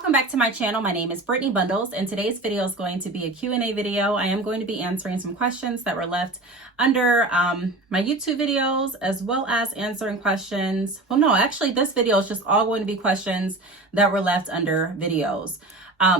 Welcome back to my channel. My name is Brittney Bundles, and today's video is going to be a Q&A video. I am going to be answering some questions that were left under my YouTube videos, as well as answering questions. Well, no, actually this video is just all going to be questions that were left under videos.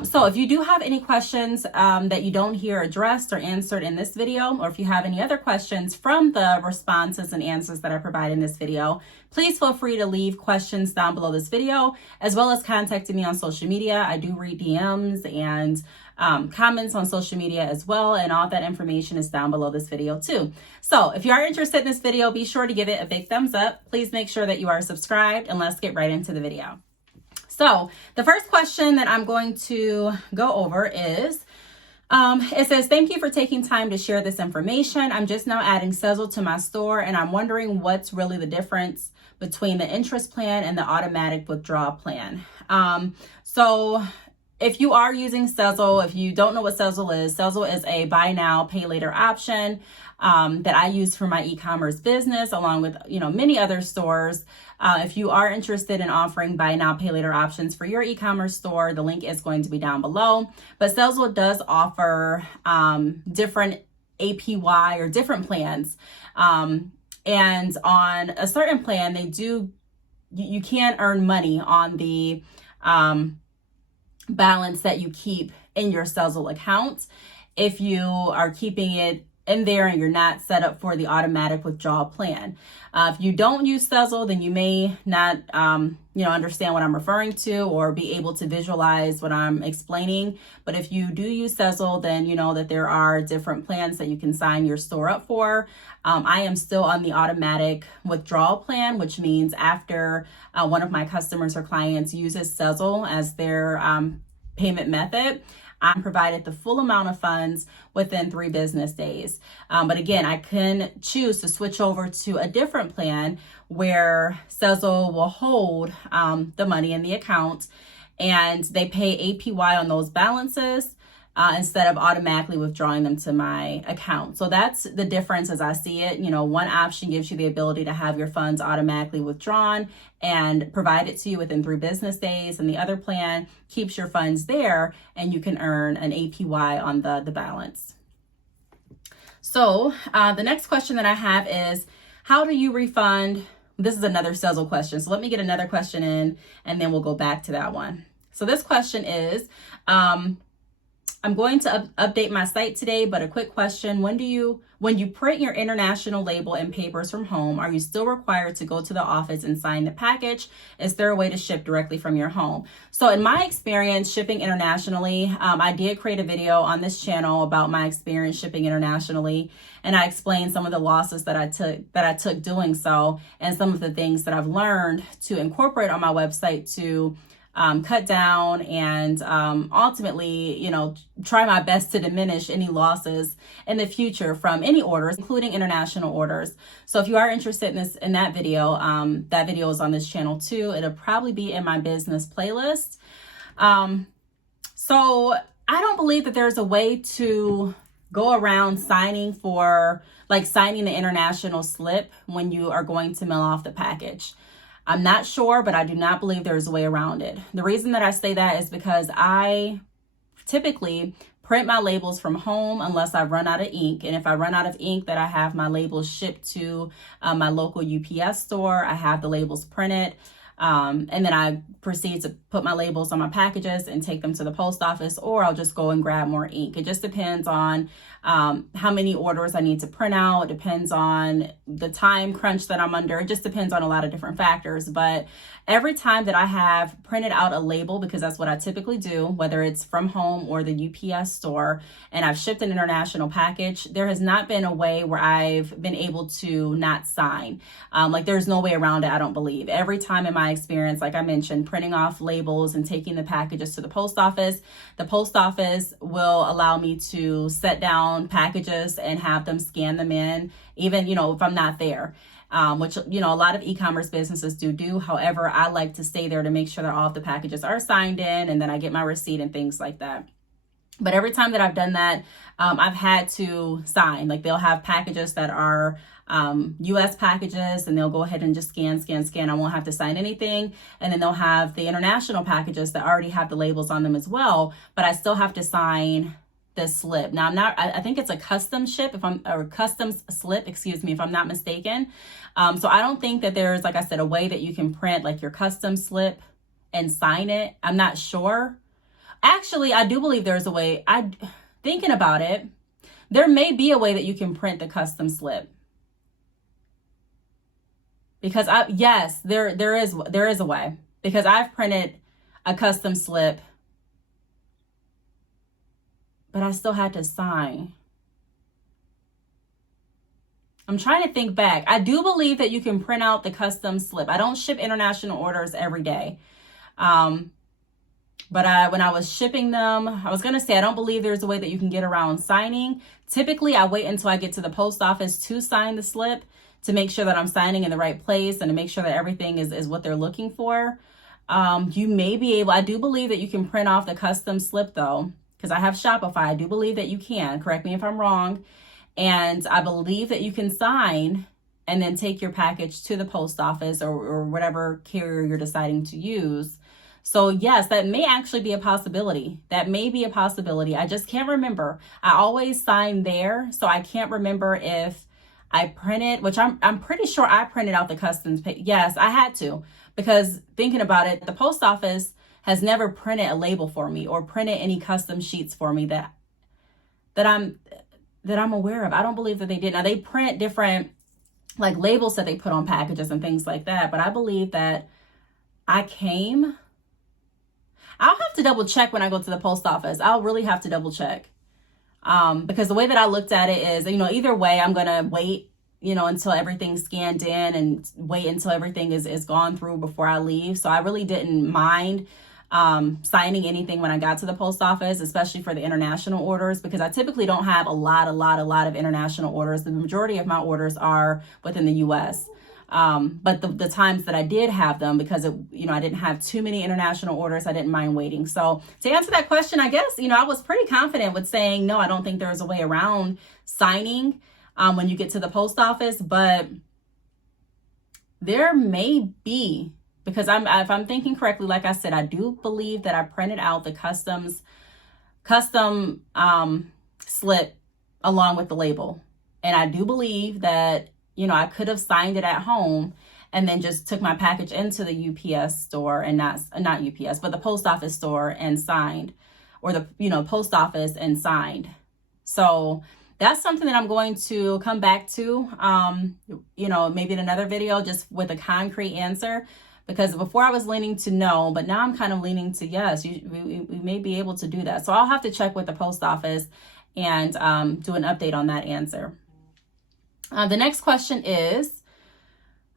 So if you do have any questions that you don't hear addressed or answered in this video, or if you have any other questions from the responses and answers that I provide in this video, please feel free to leave questions down below this video, as well as contacting me on social media. I do read DMs and comments on social media as well, and all that information is down below this video too. So if you are interested in this video, be sure to give it a big thumbs up. Please make sure that you are subscribed, and let's get right into the video. So the first question that I'm going to go over is, it says, thank you for taking time to share this information. I'm just now adding Sezzle to my store, and I'm wondering what's really the difference between the interest plan and the automatic withdrawal plan. So if you are using Sezzle, if you don't know what Sezzle is a buy now, pay later option that I use for my e-commerce business, along with many other stores. If you are interested in offering buy now, pay later options for your e-commerce store, the link is going to be down below. But Sezzle does offer different APY or different plans. And on a certain plan, you can earn money on the balance that you keep in your Sezzle account if you are keeping it in there and you're not set up for the automatic withdrawal plan. If you don't use Sezzle, then you may not understand what I'm referring to or be able to visualize what I'm explaining. But if you do use Sezzle, then you know that there are different plans that you can sign your store up for. I am still on the automatic withdrawal plan, which means after one of my customers or clients uses Sezzle as their payment method, I'm provided the full amount of funds within 3 business days. But again, I can choose to switch over to a different plan where Sezzle will hold the money in the account, and they pay APY on those balances instead of automatically withdrawing them to my account. So that's the difference as I see it. One option gives you the ability to have your funds automatically withdrawn and provided to you within 3 business days, and the other plan keeps your funds there and you can earn an APY on the balance. So the next question that I have is, how do you refund? This is another Sezzle question. So let me get another question in and then we'll go back to that one. So this question is, I'm going to update my site today, but a quick question. When you print your international label and papers from home, are you still required to go to the office and sign the package? Is there a way to ship directly from your home? So in my experience shipping internationally, I did create a video on this channel about my experience shipping internationally, and I explained some of the losses that I took doing so, and some of the things that I've learned to incorporate on my website to cut down and ultimately, try my best to diminish any losses in the future from any orders, including international orders. So if you are interested in that video is on this channel too. It'll probably be in my business playlist. So I don't believe that there's a way to go around signing the international slip when you are going to mail off the package. I'm not sure, but I do not believe there's a way around it. The reason that I say that is because I typically print my labels from home unless I run out of ink. And if I run out of ink, that I have my labels shipped to my local UPS store. I have the labels printed. And then I proceed to put my labels on my packages and take them to the post office, or I'll just go and grab more ink. It just depends on how many orders I need to print out. It depends on the time crunch that I'm under. It just depends on a lot of different factors. But every time that I have printed out a label, because that's what I typically do, whether it's from home or the UPS store, and I've shipped an international package, there has not been a way where I've been able to not sign. There's no way around it, I don't believe. Every time in my experience, like I mentioned, printing off labels and taking the packages to the post office will allow me to set down packages and have them scan them in, even, if I'm not there. Which, a lot of e-commerce businesses do. However, I like to stay there to make sure that all of the packages are signed in, and then I get my receipt and things like that. But every time that I've done that, I've had to sign. Like they'll have packages that are US packages, and they'll go ahead and just scan. I won't have to sign anything. And then they'll have the international packages that already have the labels on them as well, but I still have to sign this slip. Now I think it's a custom ship or customs slip, excuse me, if I'm not mistaken. So I don't think that there's, like I said, a way that you can print like your custom slip and sign it. I'm not sure. Actually, I do believe there's a way. Thinking about it, there may be a way that you can print the custom slip. Because yes, there is a way, because I've printed a custom slip, but I still had to sign. I'm trying to think back. I do believe that you can print out the custom slip. I don't ship international orders every day. But when I was shipping them, I was going to say, I don't believe there's a way that you can get around signing. Typically, I wait until I get to the post office to sign the slip, to make sure that I'm signing in the right place and to make sure that everything is what they're looking for. You may be able, I do believe that you can print off the custom slip though, because I have Shopify. I do believe that you can, correct me if I'm wrong. And I believe that you can sign and then take your package to the post office or whatever carrier you're deciding to use. So yes, that may actually be a possibility. That may be a possibility. I just can't remember. I always sign there, so I can't remember if I printed, which I'm pretty sure I printed out the customs page. Yes, I had to, because thinking about it, the post office has never printed a label for me or printed any custom sheets for me that I'm aware of. I don't believe that they did. Now they print different like labels that they put on packages and things like that, but I believe that I'll have to double check when I go to the post office. I'll really have to double check. Because the way that I looked at it is, either way, I'm going to wait, until everything's scanned in and wait until everything is gone through before I leave. So I really didn't mind signing anything when I got to the post office, especially for the international orders, because I typically don't have a lot of international orders. The majority of my orders are within the US. But the times that I did have them, because I didn't have too many international orders, I didn't mind waiting. So to answer that question, I guess, I was pretty confident with saying, no, I don't think there's a way around signing when you get to the post office, but there may be, because if I'm thinking correctly, like I said, I do believe that I printed out the custom slip along with the label. And I do believe that I could have signed it at home and then just took my package into the UPS store, and not UPS, but the post office store, and signed, or the, post office and signed. So that's something that I'm going to come back to, maybe in another video, just with a concrete answer, because before I was leaning to no, but now I'm kind of leaning to yes, we may be able to do that. So I'll have to check with the post office and do an update on that answer. The next question is,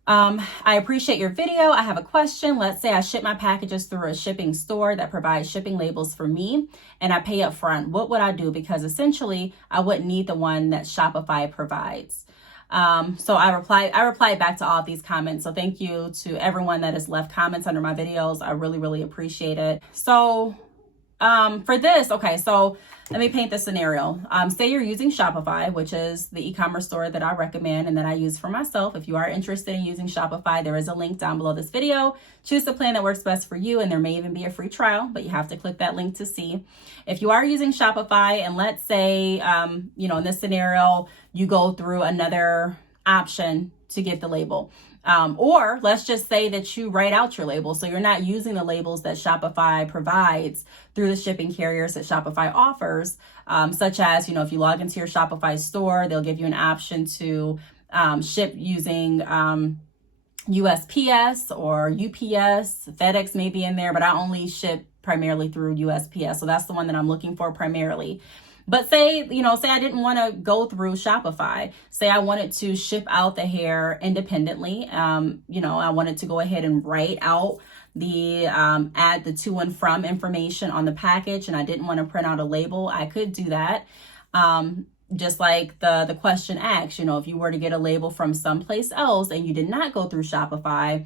I appreciate your video. I have a question. Let's say I ship my packages through a shipping store that provides shipping labels for me, and I pay up front. What would I do? Because essentially I wouldn't need the one that Shopify provides. So I replied back to all of these comments. So thank you to everyone that has left comments under my videos. I really, really appreciate it. So for this, okay, so let me paint the scenario. Say you're using Shopify, which is the e-commerce store that I recommend and that I use for myself. If you are interested in using Shopify, there is a link down below this video. Choose the plan that works best for you, and there may even be a free trial, but you have to click that link to see. If you are using Shopify, and let's say, in this scenario, you go through another option to get the label. Or let's just say that you write out your label, so you're not using the labels that Shopify provides through the shipping carriers that Shopify offers, such as, if you log into your Shopify store, they'll give you an option to ship using USPS or UPS. FedEx may be in there, but I only ship primarily through USPS, so that's the one that I'm looking for primarily. But say I didn't want to go through Shopify. Say I wanted to ship out the hair independently. I wanted to go ahead and write out the add the to and from information on the package, and I didn't want to print out a label. I could do that. Just like the question asks, if you were to get a label from someplace else and you did not go through Shopify,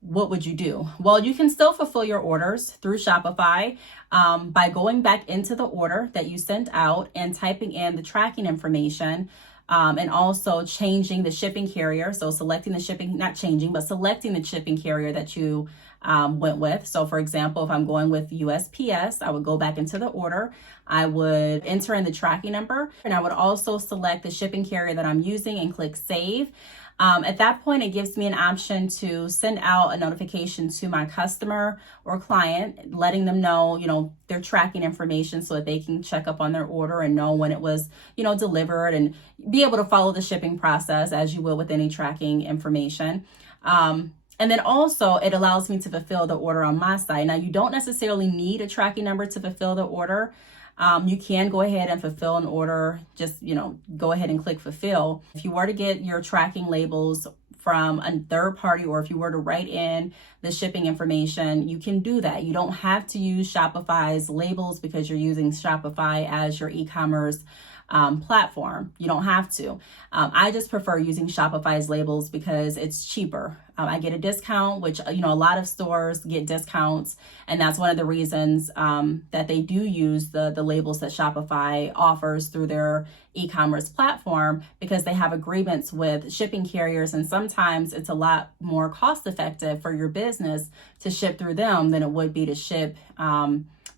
what would you do? Well, you can still fulfill your orders through Shopify by going back into the order that you sent out and typing in the tracking information, and also changing the shipping carrier. So selecting the shipping, not changing, but selecting the shipping carrier that you went with. So for example, if I'm going with USPS, I would go back into the order. I would enter in the tracking number, and I would also select the shipping carrier that I'm using and click save. At that point, it gives me an option to send out a notification to my customer or client, letting them know, their tracking information so that they can check up on their order and know when it was, delivered, and be able to follow the shipping process as you will with any tracking information. And then also it allows me to fulfill the order on my side. Now, you don't necessarily need a tracking number to fulfill the order. You can go ahead and fulfill an order, just, go ahead and click fulfill. If you were to get your tracking labels from a third party, or if you were to write in the shipping information, you can do that. You don't have to use Shopify's labels because you're using Shopify as your e-commerce platform. You don't have to. I just prefer using Shopify's labels because it's cheaper. I get a discount, which, a lot of stores get discounts. And that's one of the reasons that they do use the labels that Shopify offers through their e-commerce platform, because they have agreements with shipping carriers. And sometimes it's a lot more cost effective for your business to ship through them than it would be to ship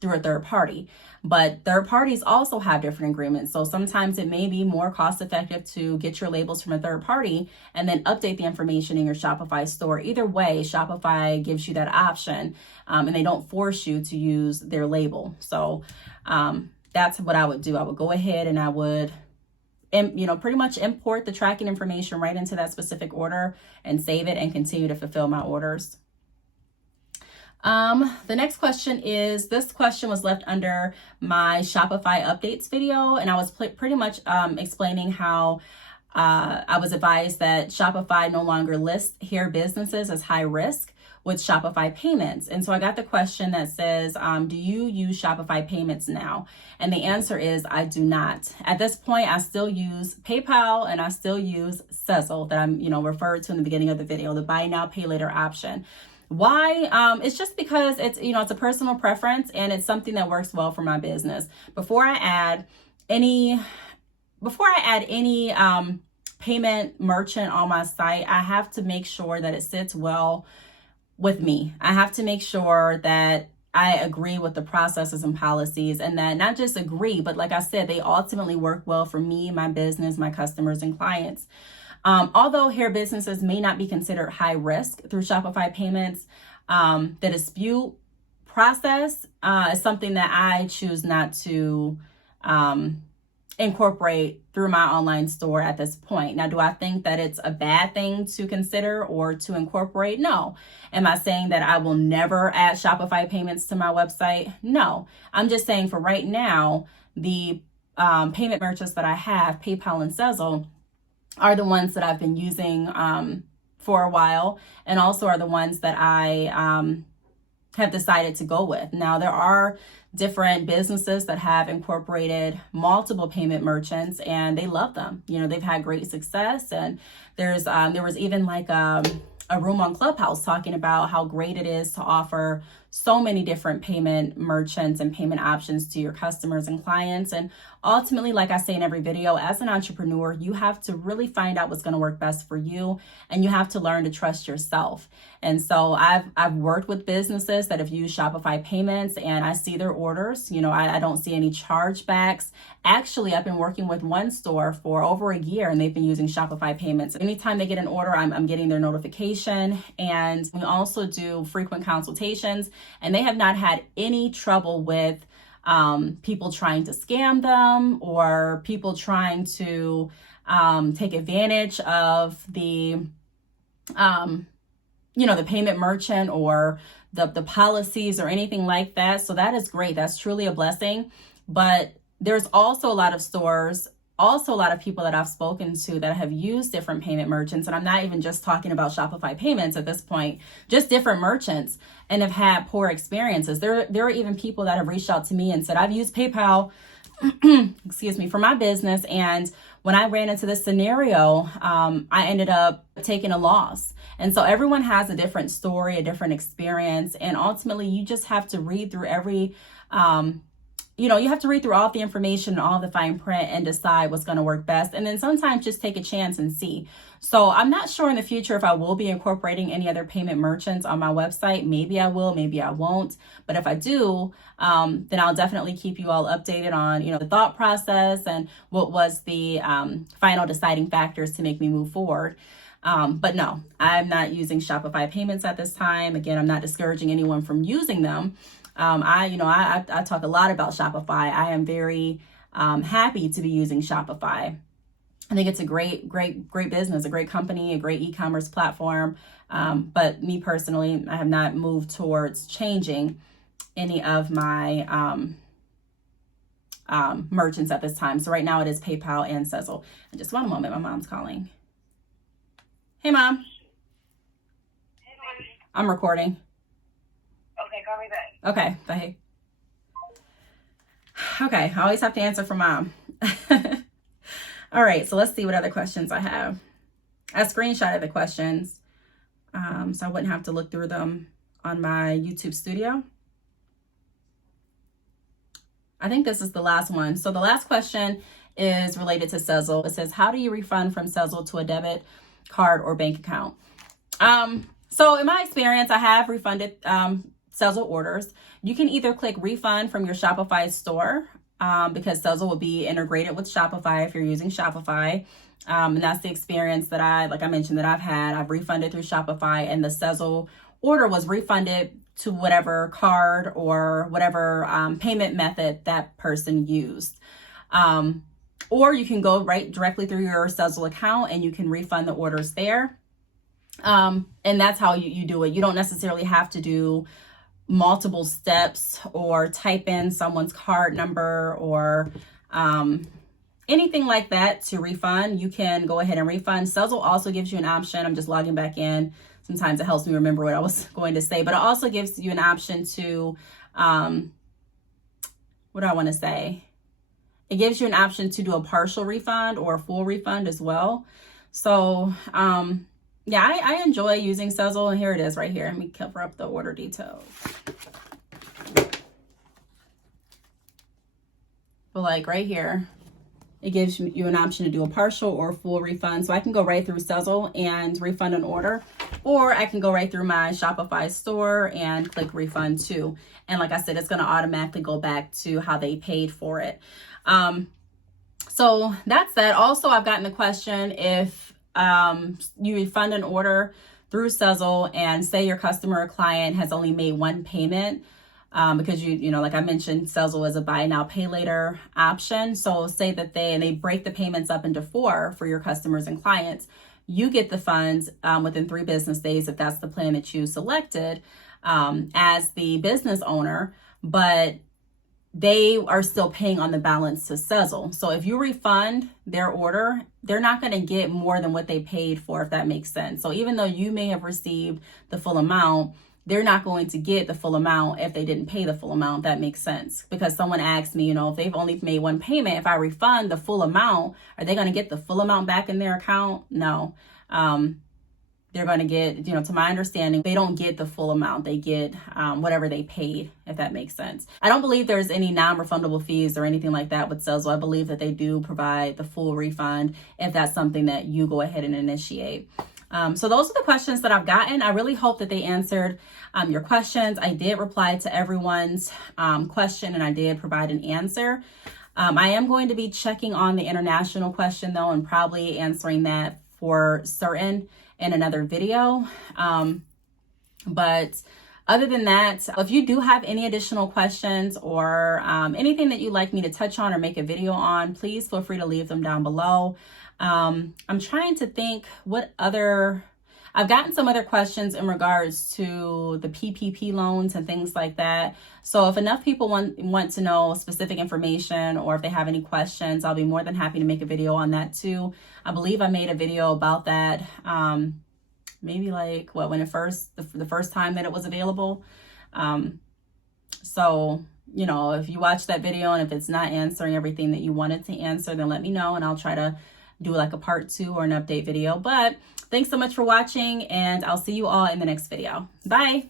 through a third party. But third parties also have different agreements. So sometimes it may be more cost effective to get your labels from a third party and then update the information in your Shopify store. Either way, Shopify gives you that option, and they don't force you to use their label. So that's what I would do. I would go ahead and I would pretty much import the tracking information right into that specific order and save it and continue to fulfill my orders. The next question is, this question was left under my Shopify updates video, and I was pretty much explaining how I was advised that Shopify no longer lists hair businesses as high risk with Shopify payments. And so I got the question that says, do you use Shopify payments now? And the answer is, I do not. At this point, I still use PayPal and I still use Sezzle that I'm, referred to in the beginning of the video, the buy now, pay later option. Why? It's just because it's a personal preference, and it's something that works well for my business. Before I add any payment merchant on my site, I have to make sure that it sits well with me. I have to make sure that I agree with the processes and policies, and that not just agree, but like I said, they ultimately work well for me, my business, my customers, and clients. Although hair businesses may not be considered high risk through Shopify payments, the dispute process is something that I choose not to incorporate through my online store at this point. Now, do I think that it's a bad thing to consider or to incorporate? No. Am I saying that I will never add Shopify payments to my website? No. I'm just saying for right now, the payment merchants that I have, PayPal and Sezzle, are the ones that I've been using for a while, and also are the ones that I have decided to go with. Now, there are different businesses that have incorporated multiple payment merchants, and they love them. They've had great success, and there was even like a room on Clubhouse talking about how great it is to offer so many different payment merchants and payment options to your customers and clients. And ultimately, like I say in every video, as an entrepreneur, you have to really find out what's going to work best for you, and you have to learn to trust yourself. And so I've worked with businesses that have used Shopify payments, and I see their orders. I don't see any chargebacks. Actually, I've been working with one store for over a year, and they've been using Shopify payments. Anytime they get an order, I'm getting their notification. And we also do frequent consultations, and they have not had any trouble with people trying to scam them, or people trying to take advantage of the the payment merchant or the policies or anything like that. So that is great. That's truly a blessing. But there's also a lot of stores, also a lot of people that I've spoken to that have used different payment merchants. And I'm not even just talking about Shopify payments at this point, just different merchants, and have had poor experiences. There are even people that have reached out to me and said, I've used PayPal excuse me, for my business. And when I ran into this scenario, I ended up taking a loss. And so everyone has a different story, a different experience. And ultimately, you just have to read through every, you have to read through all the information, all the fine print, and decide what's going to work best. And then sometimes just take a chance and see. So I'm not sure in the future if I will be incorporating any other payment merchants on my website. Maybe I will, maybe I won't. But if I do, then I'll definitely keep you all updated on, the thought process and what was the final deciding factors to make me move forward. But no, I'm not using Shopify payments at this time. Again, I'm not discouraging anyone from using them. I talk a lot about Shopify. I am very happy to be using Shopify. I think it's a great business, a great company, a great e-commerce platform. But me personally, I have not moved towards changing any of my merchants at this time. So right now it is PayPal and Sezzle. And just one moment, my mom's calling. Hey, Mom. Hey, Mom. I'm recording. Okay, call me back. Okay, bye. Okay, I always have to answer for Mom. All right, so let's see what other questions I have. I screenshotted the questions, so I wouldn't have to look through them on my YouTube studio. I think this is the last one. So the last question is related to Sezzle. It says, how do you refund from Sezzle to a debit card or bank account? So in my experience, I have refunded Sezzle orders. You can either click refund from your Shopify store, because Sezzle will be integrated with Shopify if you're using Shopify. And that's the experience that like I mentioned, that I've had. I've refunded through Shopify, and the Sezzle order was refunded to whatever card or whatever payment method that person used. Or you can go directly through your Sezzle account and you can refund the orders there. And that's how you do it. You don't necessarily have to do multiple steps or type in someone's card number or anything like that to refund. You can go ahead and refund. Sezzle also gives you an option. I'm just logging back in. Sometimes it helps me remember what I was going to say, but it also gives you an option to, what do I want to say? It gives you an option to do a partial refund or a full refund as well. So, yeah, I enjoy using Sezzle, and here it is right here. Let me cover up the order details. But like right here, it gives you an option to do a partial or full refund. So I can go right through Sezzle and refund an order, or I can go right through my Shopify store and click refund too. And like I said, it's going to automatically go back to how they paid for it. So that's that. Also, I've gotten the question, if you refund an order through Sezzle and say your customer or client has only made one payment, because like I mentioned, Sezzle is a buy now, pay later option. So say that they break the payments up into 4 for your customers and clients, you get the funds within 3 business days if that's the plan that you selected as the business owner, but they are still paying on the balance to Sezzle. So if you refund their order, they're not going to get more than what they paid for, if that makes sense. So even though you may have received the full amount, they're not going to get the full amount if they didn't pay the full amount. That makes sense. Because someone asked me, if they've only made one payment, if I refund the full amount, are they going to get the full amount back in their account? No. They're going to get, to my understanding, they don't get the full amount. They get whatever they paid, if that makes sense. I don't believe there's any non-refundable fees or anything like that with Sezzle. I believe that they do provide the full refund if that's something that you go ahead and initiate. So those are the questions that I've gotten. I really hope that they answered your questions. I did reply to everyone's question, and I did provide an answer. I am going to be checking on the international question though, and probably answering that for certain in another video. But other than that, if you do have any additional questions or anything that you'd like me to touch on or make a video on, please feel free to leave them down below. I'm trying to think I've gotten some other questions in regards to the PPP loans and things like that. So if enough people want to know specific information, or if they have any questions, I'll be more than happy to make a video on that too. I believe I made a video about that, maybe when the first time that it was available. So you know, if you watch that video and if it's not answering everything that you wanted to answer, then let me know and I'll try to do like a part 2 or an update video. But thanks so much for watching, and I'll see you all in the next video. Bye.